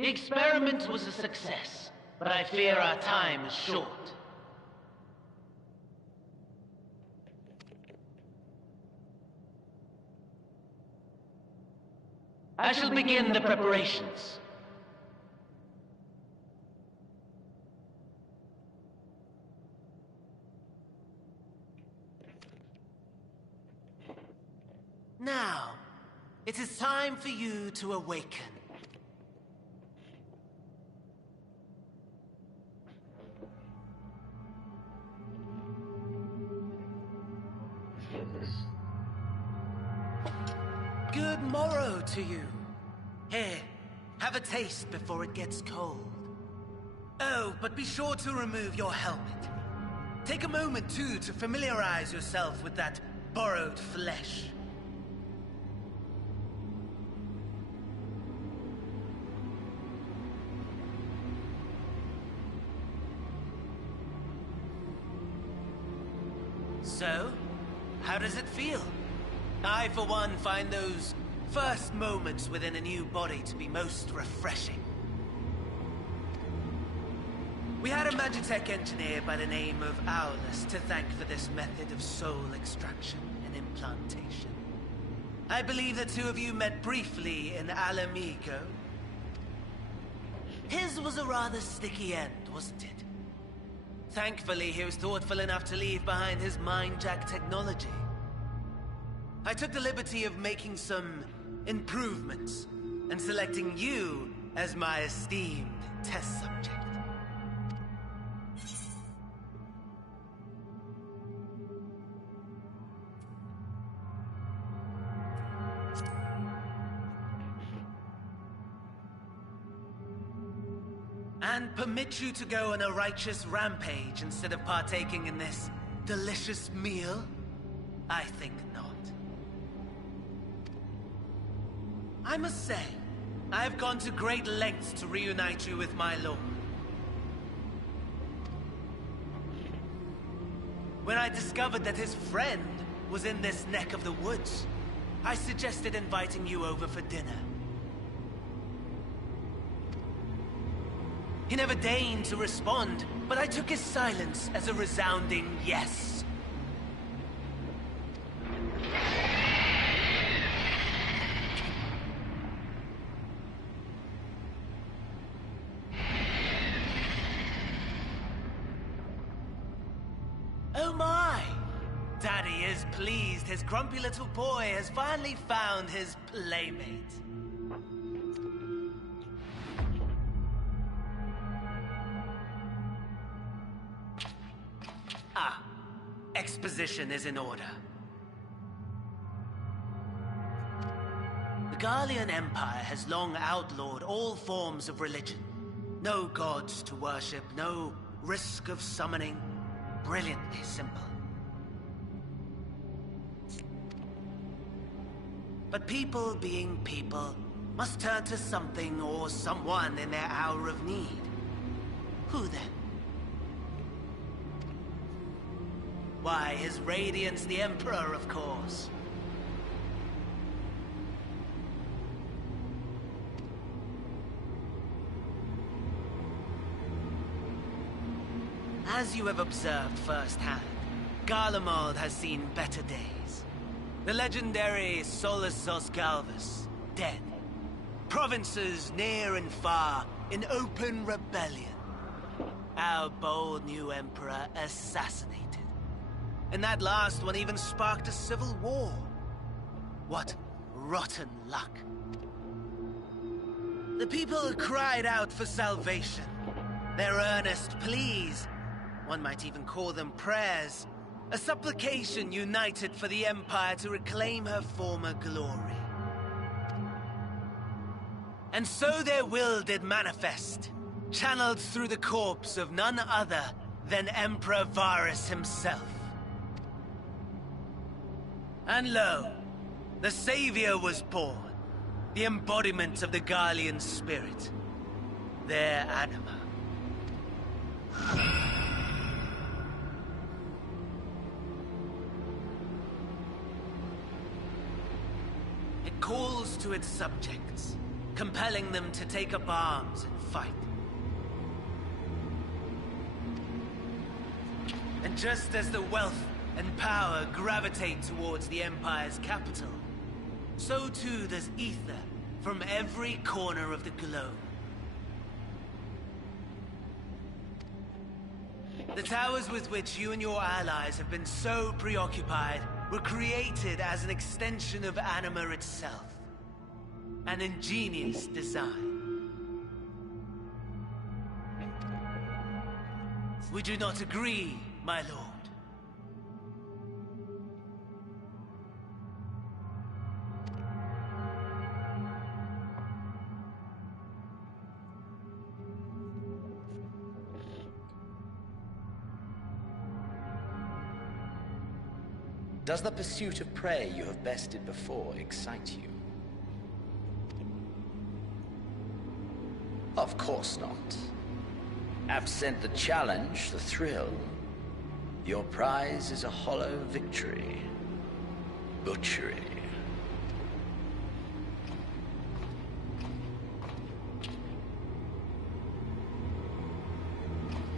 The experiment was a success, but I fear our time is short. I shall begin the preparations. Now, it is time for you to awaken. Good morrow to you. Here, have a taste before it gets cold. Oh, but be sure to remove your helmet. Take a moment, too, to familiarize yourself with that borrowed flesh. So, how does it feel? I, for one, find those first moments within a new body to be most refreshing. We had a Magitech engineer by the name of Aulus to thank for this method of soul extraction and implantation. I believe the two of you met briefly in Alamigo. His was a rather sticky end, wasn't it? Thankfully, he was thoughtful enough to leave behind his mind-jack technology. I took the liberty of making some improvements and selecting you as my esteemed test subject. And permit you to go on a righteous rampage instead of partaking in this delicious meal? I think not. I must say, I have gone to great lengths to reunite you with my lord. When I discovered that his friend was in this neck of the woods, I suggested inviting you over for dinner. He never deigned to respond, but I took his silence as a resounding yes. Oh my! Daddy is pleased his grumpy little boy has finally found his playmate. Exposition is in order. The Garlean Empire has long outlawed all forms of religion. No gods to worship, no risk of summoning. Brilliantly simple. But people being people must turn to something or someone in their hour of need. Who then? Why, His Radiance the Emperor, of course. As you have observed firsthand, Garlemald has seen better days. The legendary Solus Galvus, dead. Provinces near and far in open rebellion. Our bold new emperor assassinated. And that last one even sparked a civil war. What rotten luck. The people cried out for salvation. Their earnest pleas, one might even call them prayers, a supplication united for the Empire to reclaim her former glory. And so their will did manifest, channeled through the corpse of none other than Emperor Varus himself. And lo, the Savior was born, the embodiment of the Garlean spirit, their anima. It calls to its subjects, compelling them to take up arms and fight. And just as the wealth and power gravitate towards the Empire's capital, so too does ether from every corner of the globe. The towers with which you and your allies have been so preoccupied were created as an extension of Anima itself. An ingenious design. Would you not agree, my lord? Does the pursuit of prey you have bested before excite you? Of course not. Absent the challenge, the thrill, your prize is a hollow victory. Butchery.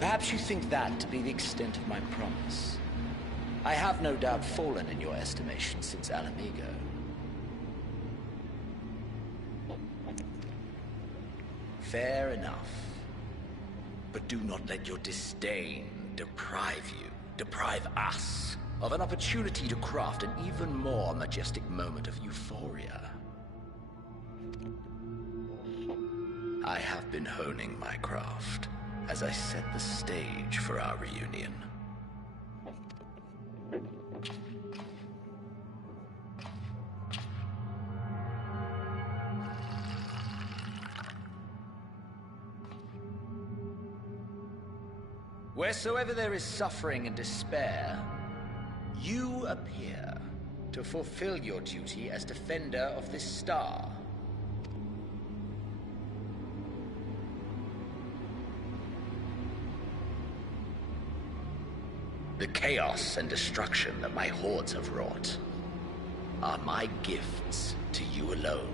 Perhaps you think that to be the extent of my promise. I have no doubt fallen in your estimation since Alamigo. Fair enough. But do not let your disdain deprive us, of an opportunity to craft an even more majestic moment of euphoria. I have been honing my craft as I set the stage for our reunion. Wheresoever there is suffering and despair, you appear to fulfill your duty as defender of this star. The chaos and destruction that my hordes have wrought are my gifts to you alone.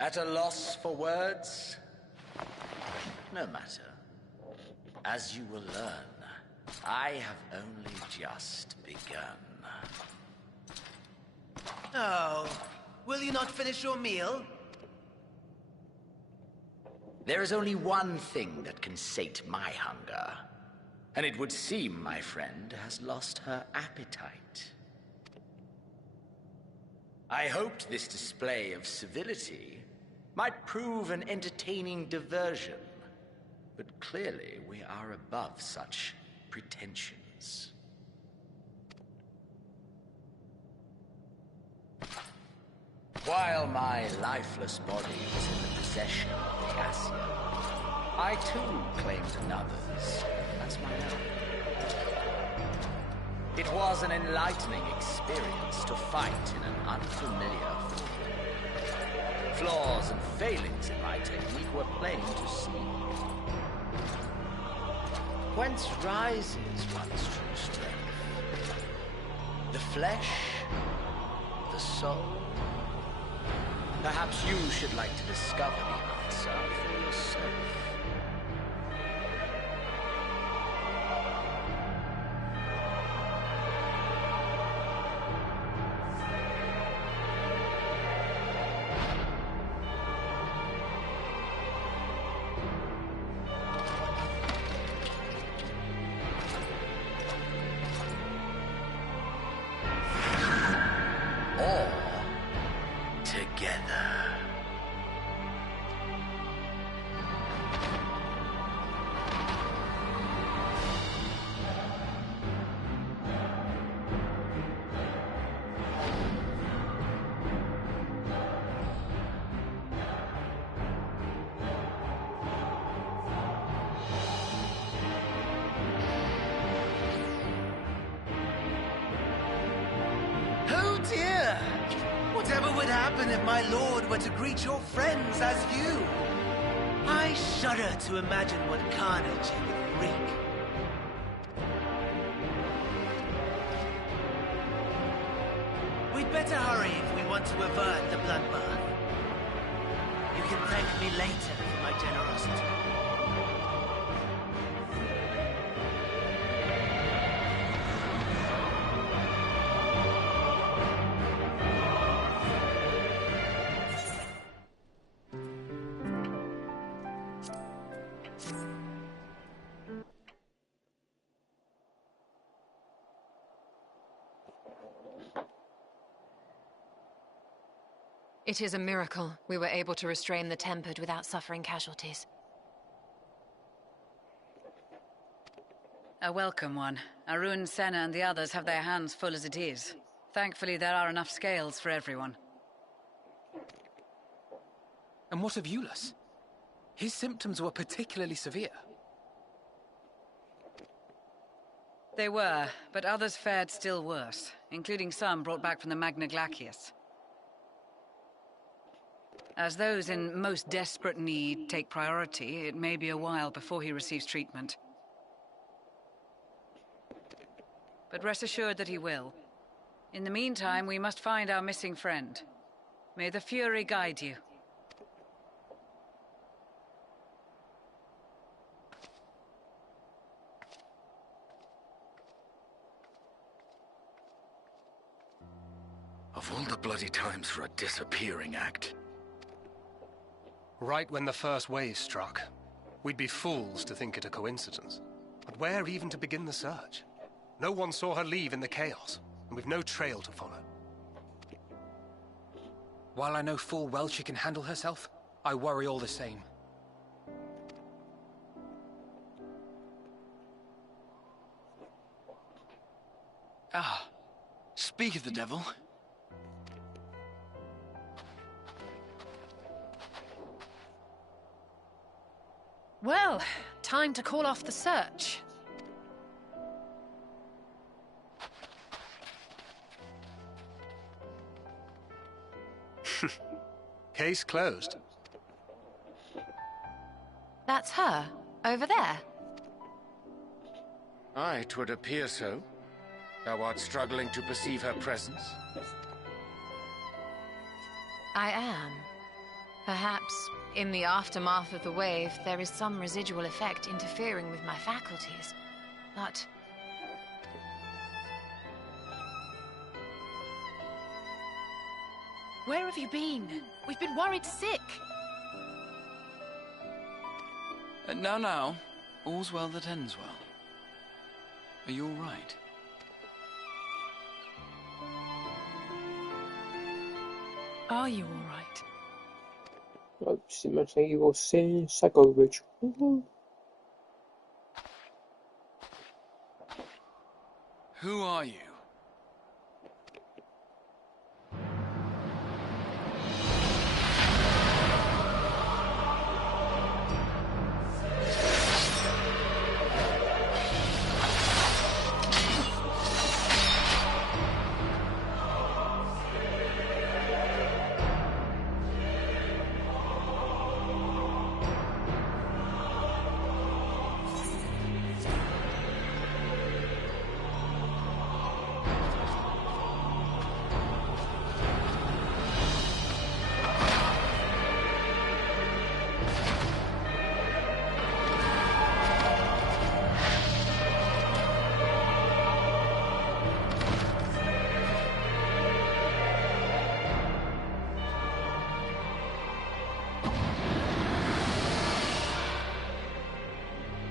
At a loss for words? No matter. As you will learn, I have only just begun. Oh, will you not finish your meal? There is only one thing that can sate my hunger. And it would seem my friend has lost her appetite. I hoped this display of civility might prove an entertaining diversion, but clearly we are above such pretensions. While my lifeless body was in the possession of the Assia, I too claimed another's as my own. It was an enlightening experience to fight in an unfamiliar field. Flaws and failings in my technique were plain to see. Whence rises one's true strength? The flesh? The soul? Perhaps you should like to discover the answer for yourself. would happen if my lord were to greet your friends as you? I shudder to imagine what carnage it would wreak. We'd better hurry if we want to avert the bloodbath. You can thank me later for my generosity. It is a miracle we were able to restrain the Tempered without suffering casualties. A welcome one. Arun, Senna and the others have their hands full as it is. Thankfully, there are enough scales for everyone. And what of Eulus? His symptoms were particularly severe. They were, but others fared still worse, including some brought back from the Magna Glacius. As those in most desperate need take priority, it may be a while before he receives treatment. But rest assured that he will. In the meantime, we must find our missing friend. May the Fury guide you. Of all the bloody times for a disappearing act. Right when the first wave struck. We'd be fools to think it a coincidence. But where even to begin the search? No one saw her leave in the chaos, and we've no trail to follow. While I know full well she can handle herself, I worry all the same. Ah, speak of the devil. Well, time to call off the search. Case closed. That's her, over there. Aye, 'twould appear so. Thou art struggling to perceive her presence? I am. Perhaps, in the aftermath of the wave, there is some residual effect interfering with my faculties. But... Where have you been? We've been worried sick. Now. All's well that ends well. Are you all right? Are you all right? Se imaginei você sacolte. Who are you?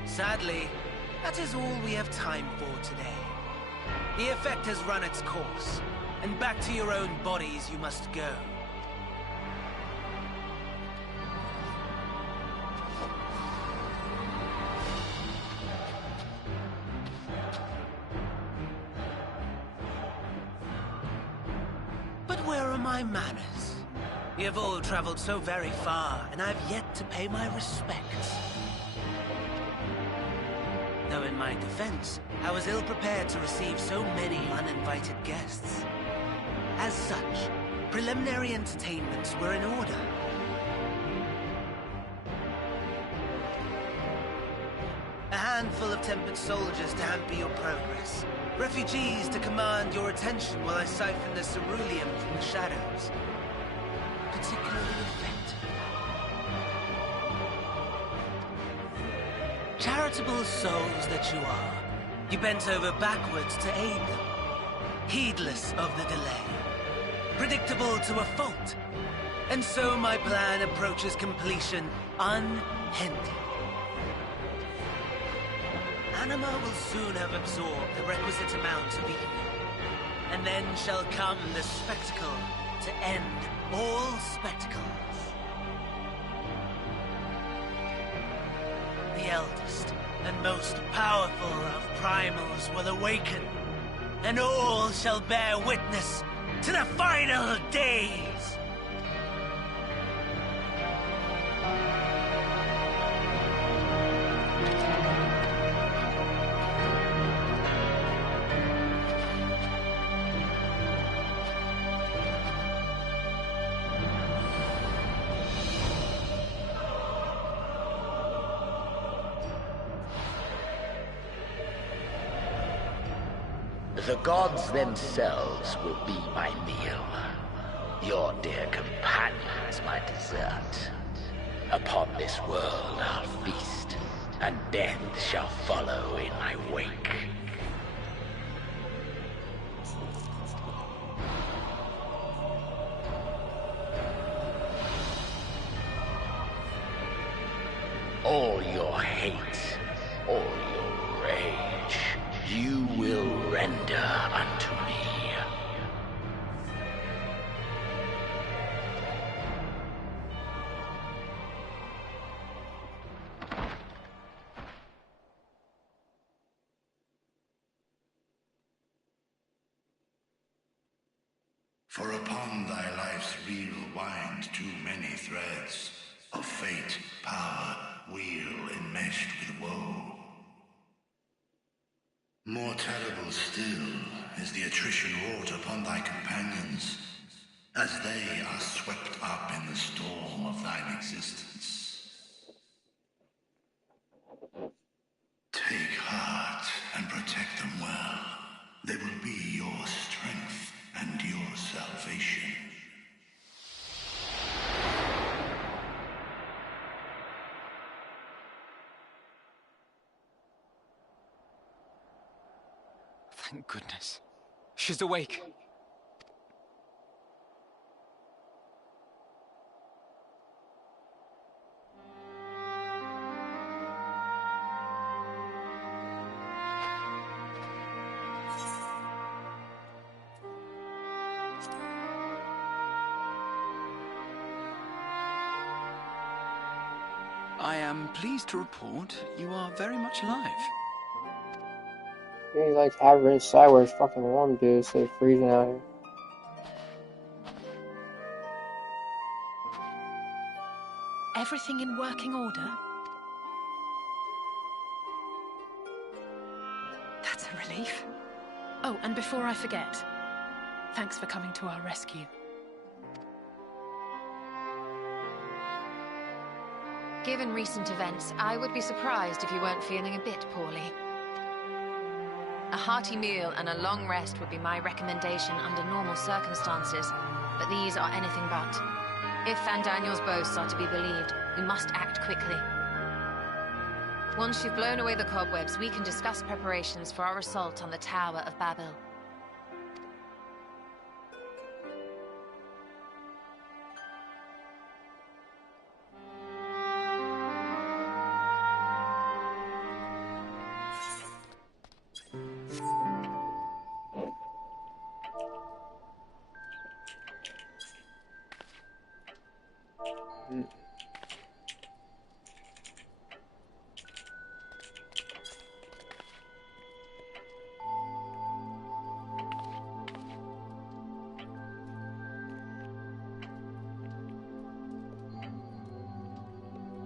Sadly, that is all we have time for today. The effect has run its course, and back to your own bodies you must go. But where are my manners? You have all traveled so very far, and I have yet to pay my respects. Though in my defense, I was ill-prepared to receive so many uninvited guests. As such, preliminary entertainments were in order. A handful of tempered soldiers to hamper your progress. Refugees to command your attention while I siphon the ceruleum from the shadows. Particularly effective. Charitable souls that you are, you bent over backwards to aid them. Heedless of the delay. Predictable to a fault. And so my plan approaches completion unhindered. Anima will soon have absorbed the requisite amount of evil. And then shall come the spectacle to end all spectacles. The eldest and most powerful of primals will awaken, and all shall bear witness to the final days! The gods themselves will be my meal. Your dear companions my dessert. Upon this world I'll feast, and death shall follow in my wake. All your hate, all your rage, you will render unto me. For upon thy life's reel wind too many threads of fate, power, wheel enmeshed with woe. More terrible still is the attrition wrought upon thy companions, as they are swept up in the storm of thine existence. Take heart and protect them well. They will be your strength and your salvation. Thank goodness. She's awake. I am pleased to report you are very much alive. He's like average sideways fucking warm, dude. It's freezing out here. Everything in working order? That's a relief. Oh, and before I forget, thanks for coming to our rescue. Given recent events, I would be surprised if you weren't feeling a bit poorly. A hearty meal and a long rest would be my recommendation under normal circumstances, but these are anything but. If Fandaniel's boasts are to be believed, we must act quickly. Once you've blown away the cobwebs, we can discuss preparations for our assault on the Tower of Babel.